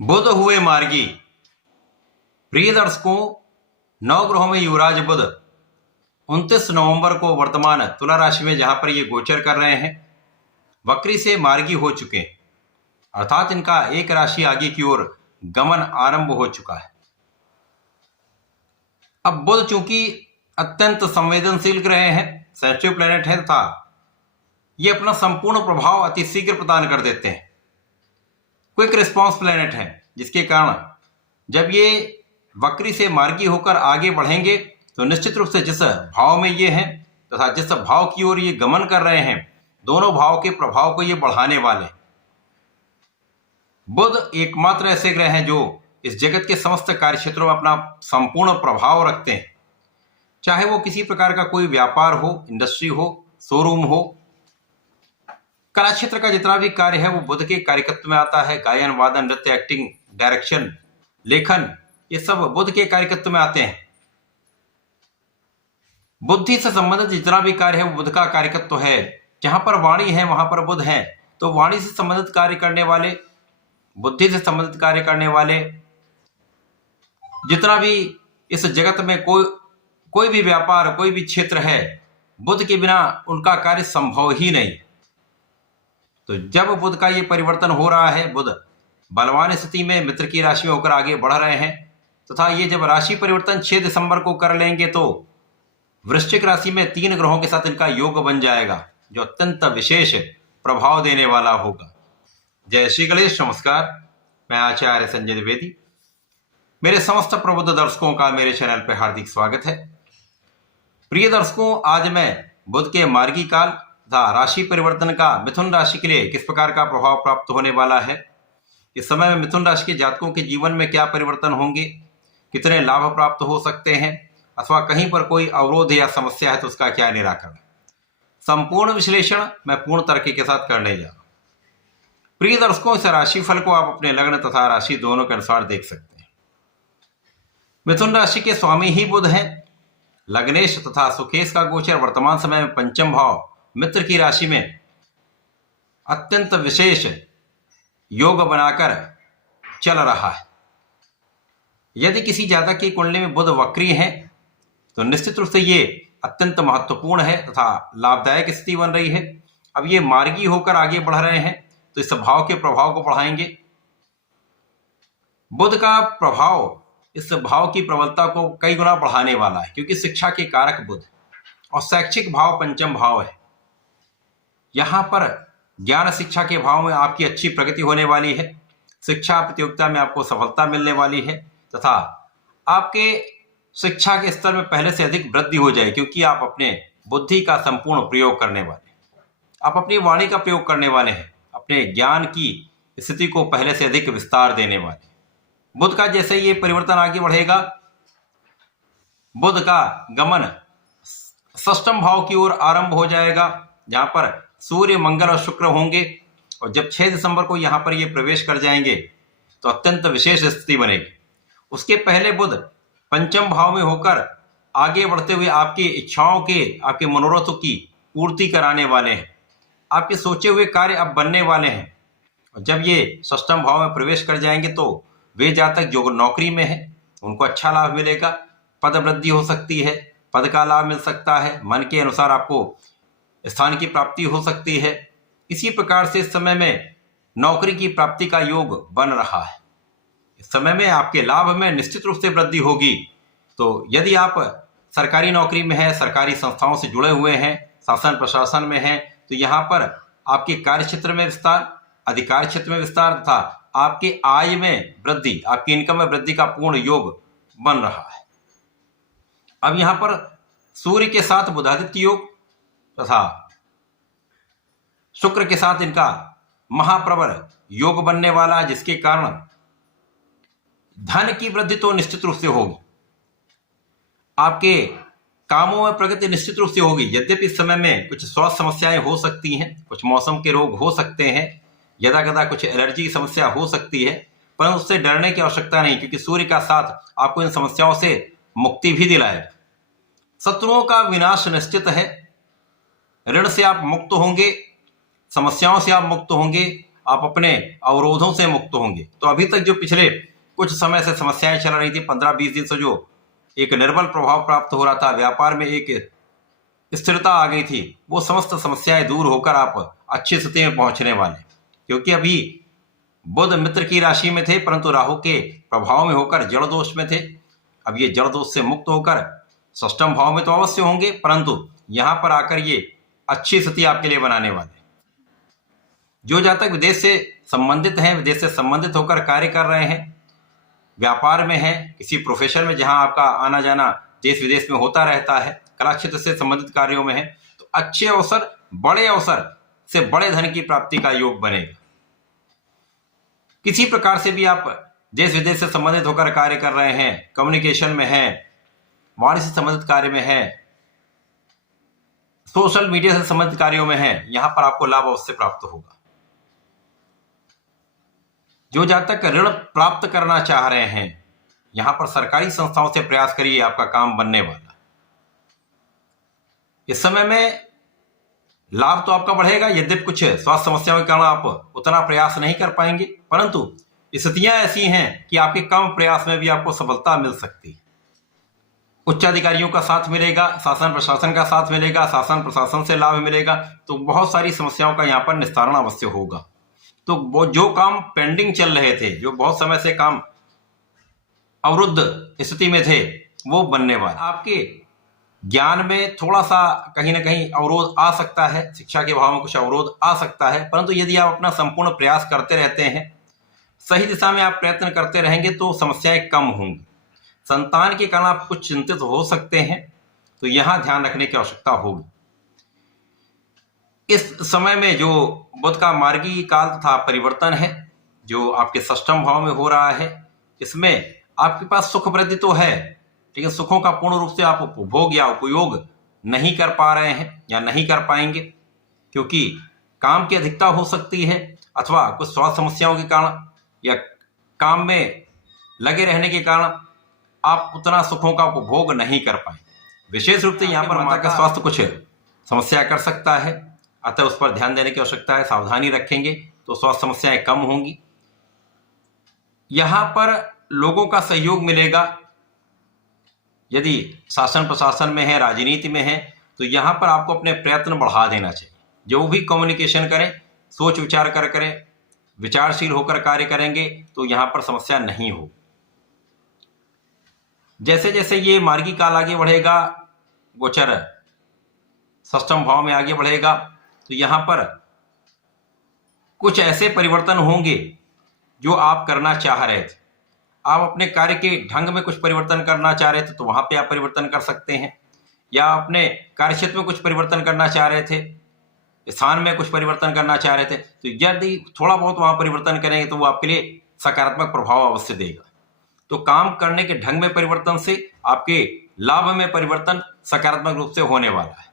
बुध हुए मार्गी। प्रिय दर्शकों, नवग्रहों में युवराज बुध 29 नवंबर को वर्तमान तुला राशि में जहां पर ये गोचर कर रहे हैं, वक्री से मार्गी हो चुके हैं, अर्थात इनका एक राशि आगे की ओर गमन आरंभ हो चुका है। अब बुध चूंकि अत्यंत संवेदनशील ग्रह है, सेंसिटिव प्लैनेट है तथा ये अपना संपूर्ण प्रभाव अति शीघ्र प्रदान कर देते हैं। क्विक रिस्पॉन्स प्लैनेट है, जिसके कारण जब ये वक्री से मार्गी होकर आगे बढ़ेंगे तो निश्चित रूप से जिस भाव में ये हैं तथा जिस भाव की ओर ये गमन कर रहे हैं, दोनों भाव के प्रभाव को ये बढ़ाने वाले। बुध एकमात्र ऐसे ग्रह हैं जो इस जगत के समस्त कार्य क्षेत्रों में अपना संपूर्ण प्रभाव रखते हैं, चाहे वो किसी प्रकार का कोई व्यापार हो, इंडस्ट्री हो, शोरूम हो, कला क्षेत्र का जितना भी कार्य है वो बुध के कार्यकत्व में आता है। गायन, वादन, नृत्य, एक्टिंग, डायरेक्शन, लेखन, ये सब बुध के कार्यकत्व में आते हैं। बुद्धि से संबंधित जितना भी कार्य है वो बुध का कार्यकत्व है। जहां पर वाणी है वहां पर बुध है, तो वाणी से संबंधित कार्य करने वाले, बुद्धि से संबंधित कार्य करने वाले, जितना भी इस जगत में कोई भी व्यापार, कोई भी क्षेत्र है, बुध के बिना उनका कार्य संभव ही नहीं। तो जब बुध का ये परिवर्तन हो रहा है, बुध बलवान स्थिति में मित्र की राशि में होकर आगे बढ़ रहे हैं तथा ये जब राशि परिवर्तन 6 दिसंबर को कर लेंगे तो वृश्चिक राशि में 3 ग्रहों के साथ इनका योग बन जाएगा, जो अत्यंत विशेष प्रभाव देने वाला होगा। जय श्री गणेश। नमस्कार, मैं आचार्य संजय द्विवेदी। मेरे समस्त प्रबुद्ध दर्शकों का मेरे चैनल पर हार्दिक स्वागत है। प्रिय दर्शकों, आज मैं बुध के मार्गी काल तथा राशि परिवर्तन का मिथुन राशि के लिए किस प्रकार का प्रभाव प्राप्त होने वाला है, इस समय में मिथुन राशि के जातकों के जीवन में क्या परिवर्तन होंगे, कितने लाभ प्राप्त हो सकते हैं, अथवा कहीं पर कोई अवरोध या समस्या है तो उसका क्या निराकरण, संपूर्ण विश्लेषण मैं पूर्ण तरीके के साथ करने जा रहा हूं। प्रिय दर्शकों, इस राशि फल को आप अपने लग्न तथा राशि दोनों के अनुसार देख सकते हैं। मिथुन राशि के स्वामी ही बुध हैं। लग्नेश तथा सुखेश का गोचर वर्तमान समय में पंचम भाव मित्र की राशि में अत्यंत विशेष योग बनाकर चल रहा है। यदि किसी जातक की कुंडली में बुध वक्री है तो निश्चित रूप से ये अत्यंत महत्वपूर्ण है तथा लाभदायक स्थिति बन रही है। अब ये मार्गी होकर आगे बढ़ रहे हैं तो इस भाव के प्रभाव को बढ़ाएंगे। बुध का प्रभाव इस भाव की प्रबलता को कई गुना बढ़ाने वाला है, क्योंकि शिक्षा के कारक बुध और शैक्षिक भाव पंचम भाव है। यहां पर ज्ञान शिक्षा के भाव में आपकी अच्छी प्रगति होने वाली है, शिक्षा प्रतियोगिता में आपको सफलता मिलने वाली है तथा आपके शिक्षा के स्तर में पहले से अधिक वृद्धि हो जाए, क्योंकि आप अपने बुद्धि का संपूर्ण प्रयोग करने वाले हैं, आप अपनी वाणी का प्रयोग करने वाले हैं, अपने ज्ञान की स्थिति को पहले से अधिक विस्तार देने वाले। बुध का जैसे ये परिवर्तन आगे बढ़ेगा, बुध का गमन षष्ठम भाव की ओर आरंभ हो जाएगा, जहां पर सूर्य, मंगल और शुक्र होंगे। और जब 6 दिसंबर को यहां पर ये प्रवेश कर जाएंगे तो अत्यंत विशेष स्थिति बनेगी। उसके पहले बुध पंचम भाव में होकर आगे बढ़ते हुए आपकी इच्छाओं के, आपके मनोरथों की पूर्ति कराने वाले हैं। आपके सोचे हुए कार्य अब बनने वाले हैं। और जब ये षष्ठम भाव में प्रवेश कर जाएंगे तो वे जातक जो नौकरी में है उनको अच्छा लाभ मिलेगा, पद वृद्धि हो सकती है, पद का लाभ मिल सकता है, मन के अनुसार आपको स्थान की प्राप्ति हो सकती है। इसी प्रकार से इस समय में नौकरी की प्राप्ति का योग बन रहा है। इस समय में आपके लाभ में निश्चित रूप से वृद्धि होगी। तो यदि आप सरकारी नौकरी में हैं, सरकारी संस्थाओं से जुड़े हुए हैं, शासन प्रशासन में हैं, तो यहाँ पर आपके कार्य क्षेत्र में विस्तार, अधिकार क्षेत्र में विस्तार तथा आपकी आय में वृद्धि, आपकी इनकम में वृद्धि का पूर्ण योग बन रहा है। अब यहाँ पर सूर्य के साथ बुधादित्य योग तथा शुक्र के साथ इनका महाप्रबल योग बनने वाला, जिसके कारण धन की वृद्धि तो निश्चित रूप से होगी, आपके कामों में प्रगति निश्चित रूप से होगी। यद्यपि इस समय में कुछ स्वास्थ्य समस्याएं हो सकती हैं, कुछ मौसम के रोग हो सकते हैं, यदा कदा कुछ एलर्जी की समस्या हो सकती है, पर उससे डरने की आवश्यकता नहीं, क्योंकि सूर्य का साथ आपको इन समस्याओं से मुक्ति भी दिलाएगा। शत्रुओं का विनाश निश्चित है, ऋण से आप मुक्त होंगे, समस्याओं से आप मुक्त होंगे, आप अपने अवरोधों से मुक्त होंगे। तो अभी तक जो पिछले कुछ समय से समस्याएं चल रही थी, 15-20 दिन से जो एक निर्बल प्रभाव प्राप्त हो रहा था, व्यापार में एक स्थिरता आ गई थी, वो समस्त समस्याएं दूर होकर आप अच्छी स्थिति में पहुंचने वाले। क्योंकि अभी बुध मित्र की राशि में थे, परंतु राहु के प्रभाव में होकर जड़ दोष में थे। अब ये जड़ दोष से मुक्त होकर षष्ठम भाव में तो अवश्य होंगे, परंतु यहां पर आकर ये अच्छी स्थिति आपके लिए बनाने वाले। जो जातक विदेश से संबंधित हैं, विदेश से संबंधित होकर कार्य कर रहे हैं, व्यापार में है, किसी प्रोफेशन में जहां आपका आना जाना देश विदेश में होता रहता है, कला क्षेत्र से संबंधित कार्यों में है, तो अच्छे अवसर, बड़े अवसर से बड़े धन की प्राप्ति का योग बनेगा। किसी प्रकार से भी आप देश विदेश से संबंधित होकर कार्य कर रहे हैं, कम्युनिकेशन में है, वाणिज्य से संबंधित कार्य में है, सोशल मीडिया से संबंधित कार्यों में है, यहां पर आपको लाभ अवश्य प्राप्त होगा। जो जातक ऋण प्राप्त करना चाह रहे हैं, यहां पर सरकारी संस्थाओं से प्रयास करिए, आपका काम बनने वाला। इस समय में लाभ तो आपका बढ़ेगा, यद्यपि कुछ स्वास्थ्य समस्याओं के कारण आप उतना प्रयास नहीं कर पाएंगे, परंतु स्थितियां ऐसी हैं कि आपके कम प्रयास में भी आपको सफलता मिल सकती है। उच्च अधिकारियों का साथ मिलेगा, शासन प्रशासन का साथ मिलेगा, शासन प्रशासन से लाभ मिलेगा, तो बहुत सारी समस्याओं का यहाँ पर निस्तारण अवश्य होगा। तो वो जो काम पेंडिंग चल रहे थे, जो बहुत समय से काम अवरुद्ध स्थिति में थे, वो बनने वाले। आपके ज्ञान में थोड़ा सा कहीं ना कहीं अवरोध आ सकता है, शिक्षा के भाव में कुछ अवरोध आ सकता है, परंतु यदि आप अपना संपूर्ण प्रयास करते रहते हैं, सही दिशा में आप प्रयत्न करते रहेंगे, तो समस्याएं कम होंगी। संतान के कारण आप कुछ चिंतित हो सकते हैं, तो यहां ध्यान रखने की आवश्यकता होगी। इस समय में जो बुध का मार्गी काल तथा परिवर्तन है, जो आपके षष्ठम भाव में हो रहा है, इसमें आपके पास सुख वृद्धि तो है, लेकिन सुखों का पूर्ण रूप से आप उपभोग या उपयोग नहीं कर पा रहे हैं या नहीं कर पाएंगे, क्योंकि काम की अधिकता हो सकती है, अथवा कुछ स्वास्थ्य समस्याओं के कारण या काम में लगे रहने के कारण आप उतना सुखों का उपभोग नहीं कर पाए। विशेष रूप से यहाँ पर माता का स्वास्थ्य कुछ समस्या कर सकता है, अतः उस पर ध्यान देने की आवश्यकता है। सावधानी रखेंगे तो स्वास्थ्य समस्याएं कम होंगी। यहाँ पर लोगों का सहयोग मिलेगा। यदि शासन प्रशासन में है, राजनीति में है, तो यहाँ पर आपको अपने प्रयत्न बढ़ा देना चाहिए। जो भी कम्युनिकेशन करें, सोच विचार कर करें, विचारशील होकर कार्य करेंगे तो यहाँ पर समस्या नहीं हो। जैसे जैसे ये मार्गी काल आगे बढ़ेगा, गोचर षष्ठम भाव में आगे बढ़ेगा, तो यहाँ पर कुछ ऐसे परिवर्तन होंगे जो आप करना चाह रहे थे। आप अपने कार्य के ढंग में कुछ परिवर्तन करना चाह रहे थे, तो वहां पे आप परिवर्तन कर सकते हैं, या अपने कार्यक्षेत्र में कुछ परिवर्तन करना चाह रहे थे, स्थान में कुछ परिवर्तन करना चाह रहे थे, तो यदि थोड़ा बहुत वहां परिवर्तन करेंगे तो वो आपके लिए सकारात्मक प्रभाव अवश्य देगा। तो काम करने के ढंग में परिवर्तन से आपके लाभ में परिवर्तन सकारात्मक रूप से होने वाला है।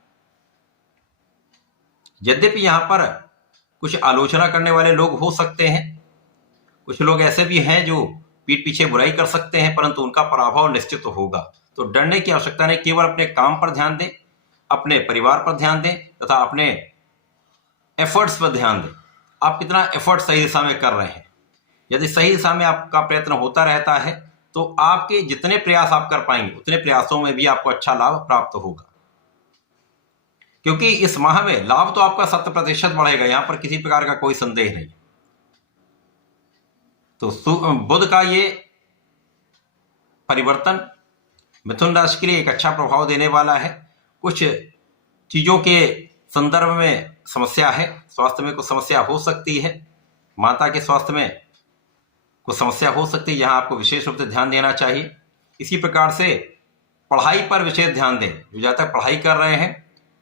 यद्यपि यहाँ पर कुछ आलोचना करने वाले लोग हो सकते हैं, कुछ लोग ऐसे भी हैं जो पीठ पीछे बुराई कर सकते हैं, परंतु उनका पराभव निश्चित होगा। तो डरने की आवश्यकता नहीं, केवल अपने काम पर ध्यान दें, अपने परिवार पर ध्यान दें तथा अपने एफर्ट्स पर ध्यान दें। आप कितना एफर्ट सही दिशा में कर रहे हैं। यदि सही दिशा में आपका प्रयत्न होता रहता है, तो आपके जितने प्रयास आप कर पाएंगे, उतने प्रयासों में भी आपको अच्छा लाभ प्राप्त होगा। क्योंकि इस माह में लाभ तो आपका 100% बढ़ेगा, यहां पर किसी प्रकार का कोई संदेह नहीं। तो बुध का ये परिवर्तन मिथुन राशि के लिए एक अच्छा प्रभाव देने वाला है। कुछ चीजों के संदर्भ में समस्या है, स्वास्थ्य में कुछ समस्या हो सकती है, माता के स्वास्थ्य में कुछ समस्या हो सकती है, यहाँ आपको विशेष रूप से ध्यान देना चाहिए। इसी प्रकार से पढ़ाई पर विशेष ध्यान दें। जो जब तक पढ़ाई कर रहे हैं,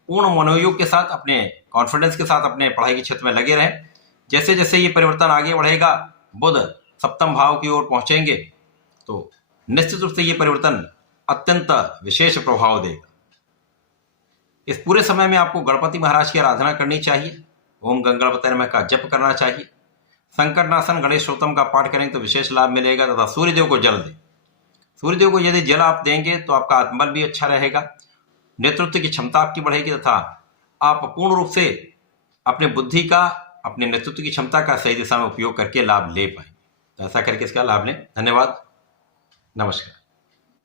पूर्ण मनोयोग के साथ, अपने कॉन्फिडेंस के साथ अपने पढ़ाई के क्षेत्र में लगे रहें। जैसे जैसे ये परिवर्तन आगे बढ़ेगा, बुध सप्तम भाव की ओर पहुंचेंगे, तो निश्चित रूप से ये परिवर्तन अत्यंत विशेष प्रभाव देगा। इस पूरे समय में आपको गणपति महाराज की आराधना करनी चाहिए, ओम गंगणपतये नमः का जप करना चाहिए, संकटनाशन गणेश स्तोत्रम का पाठ करेंगे तो विशेष लाभ मिलेगा, तथा सूर्यदेव को जल दें। सूर्यदेव को यदि जल आप देंगे तो आपका आत्मबल भी अच्छा रहेगा, नेतृत्व की क्षमता आपकी बढ़ेगी, तथा आप पूर्ण रूप से अपने बुद्धि का अपने नेतृत्व की क्षमता का सही दिशा में उपयोग करके लाभ ले पाएंगे। तो ऐसा करके इसका लाभ लें। धन्यवाद, नमस्कार।